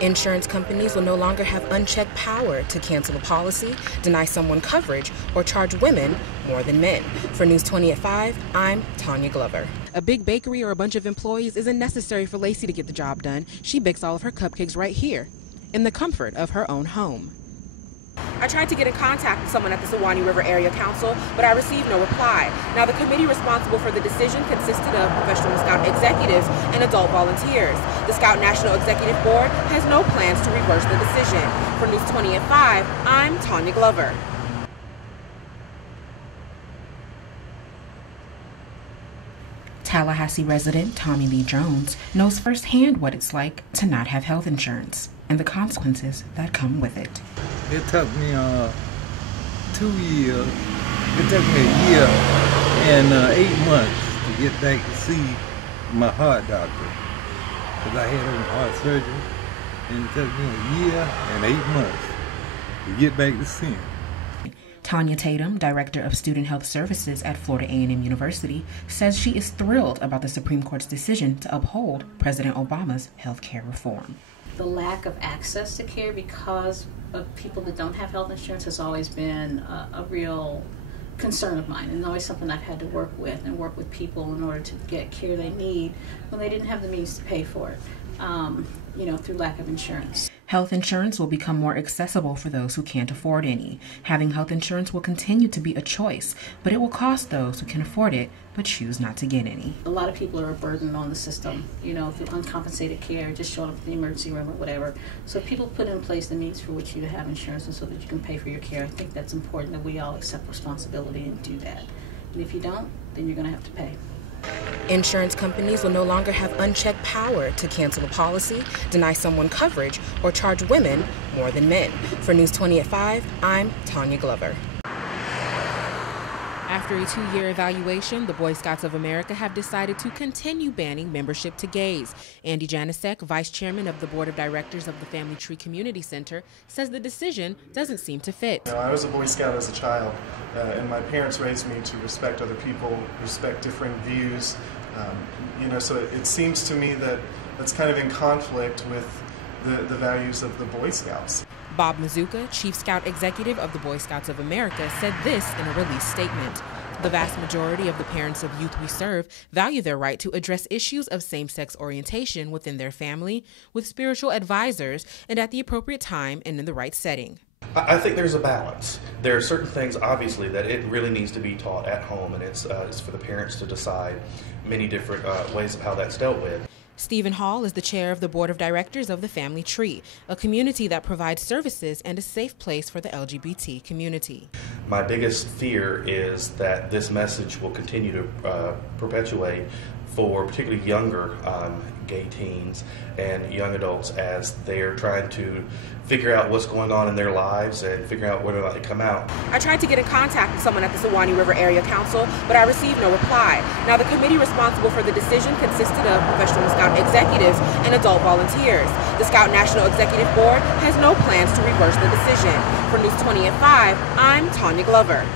Insurance companies will no longer have unchecked power to cancel a policy, deny someone coverage, or charge women more than men. For News 20 at 5, I'm Tanya Glover. A big bakery or a bunch of employees isn't necessary for Lacey to get the job done. She bakes all of her cupcakes right here, in the comfort of her own home. I tried to get in contact with someone at the Suwannee River Area Council, but I received no reply. Now, the committee responsible for the decision consisted of professional Scout executives and adult volunteers. The Scout National Executive Board has no plans to reverse the decision. For News 20 at 5, I'm Tanya Glover. Tallahassee resident Tommy Lee Jones knows firsthand what it's like to not have health insurance and the consequences that come with it. It took me 2 years. It took me a year and 8 months to get back to see my heart doctor, because I had open heart surgery, and it took me a year and 8 months to get back to see him. Tanya Tatum, Director of Student Health Services at Florida A&M University, says she is thrilled about the Supreme Court's decision to uphold President Obama's health care reform. The lack of access to care because of people that don't have health insurance has always been a real concern of mine, and always something I've had to work with people in order to get care they need when they didn't have the means to pay for it, through lack of insurance. Health insurance will become more accessible for those who can't afford any. Having health insurance will continue to be a choice, but it will cost those who can afford it but choose not to get any. A lot of people are a burden on the system, through uncompensated care, just showing up at the emergency room or whatever. So if people put in place the means for which you to have insurance and so that you can pay for your care, I think that's important that we all accept responsibility and do that. And if you don't, then you're going to have to pay. Insurance companies will no longer have unchecked power to cancel a policy, deny someone coverage, or charge women more than men. For News 20 at 5, I'm Tanya Glover. After a 2-year evaluation, the Boy Scouts of America have decided to continue banning membership to gays. Andy Janicek, vice chairman of the board of directors of the Family Tree Community Center, says the decision doesn't seem to fit. I was a Boy Scout as a child, and my parents raised me to respect other people, respect different views. So it seems to me that that's kind of in conflict with the values of the Boy Scouts. Bob Mazuka, Chief Scout Executive of the Boy Scouts of America, said this in a release statement. The vast majority of the parents of youth we serve value their right to address issues of same-sex orientation within their family, with spiritual advisors, and at the appropriate time and in the right setting. I think there's a balance. There are certain things, obviously, that it really needs to be taught at home, and it's for the parents to decide many different ways of how that's dealt with. Stephen Hall is the chair of the board of directors of the Family Tree, a community that provides services and a safe place for the LGBT community. My biggest fear is that this message will continue to perpetuate for particularly younger gay teens and young adults as they're trying to figure out what's going on in their lives and figure out whether or not they come out. I tried to get in contact with someone at the Suwannee River Area Council, but I received no reply. Now, the committee responsible for the decision consisted of professional Scout executives and adult volunteers. The Scout National Executive Board has no plans to reverse the decision. For News 20 at 5, I'm Tanya Glover.